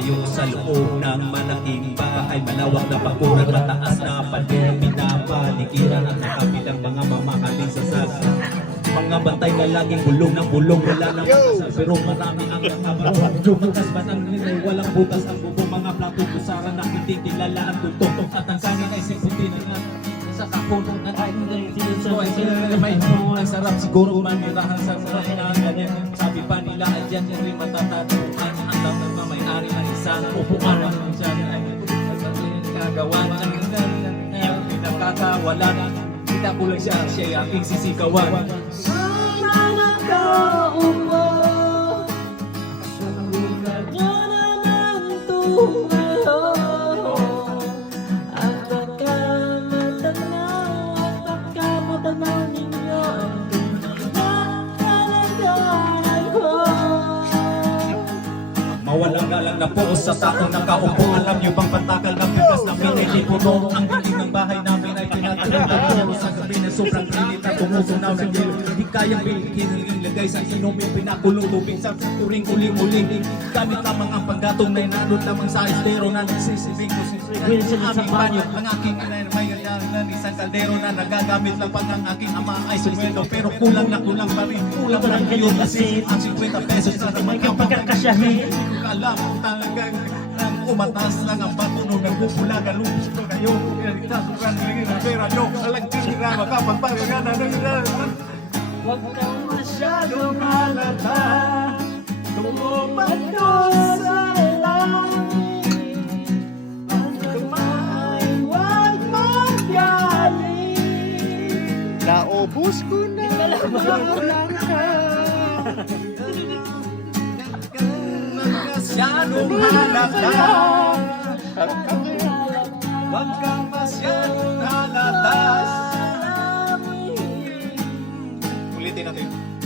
kayo sa loob ng malaking bahay. Malawak na bakuran, mataas na pader, pinapaligiran at nakabilang mga mamahaling sasasa. Mga bantay na laging bulong ng bulong, wala nang kasal, pero marami ang nakabarong. Butas ba ng nilay, walang butas ang bubong, mga plato kusara na hindi kilala ang tuntong. At ang kanin ay siputin na sa kapon at ay so ay sila may ang sarap siguro manirahan sa sarap na ganyan. Sabi pa nila ay dyan yung rin matatatuhan ang dapat na may-ari ng isang upuan ang siya ay kagawa ng pinakakawalan. Kita ko lang siya ay aking sisigawan. Sana nakaupo sa lugar niyo naman tumayo at pagkamatanaw ninyo ang pinagkalagahan ko. Mawalang galang na po sa taong nakaupo. Alam niyo bang pantakal ng bigas na pinili puno? Ang dingding ng bahay namin ay pinatagal na puro sa gabi na sobrang init na tumusunaw ng gelo. Hindi kayang bilihin, ilagay sa inumin, pinakulong tubig sa turing uling-uling. Gamit lamang ang panggatong na inanod lamang sa estero na nagsisibing ko ang aming banyo. Ang aking inay may ganyan isang kaldero na nagagamit lang pag ang aking ama ay sumweldo. Pero kulang pa rin, kulang lang kayo kasi ang 50 pesos na naman ang Pagkakasyahin alam mo talagang nang umatas lang ang bato nung nagpupulagan lupis ko kayo. Pinagtasukan nilagin ang pera nyo. Alang tira, makapagpagagan na nang huwag kang masyadong halata. Tumupad ko sa langit. Ang kamay, huwag magaling. Naubos ko na lang ka. masyadong halata. Huwag kang masyadong halata.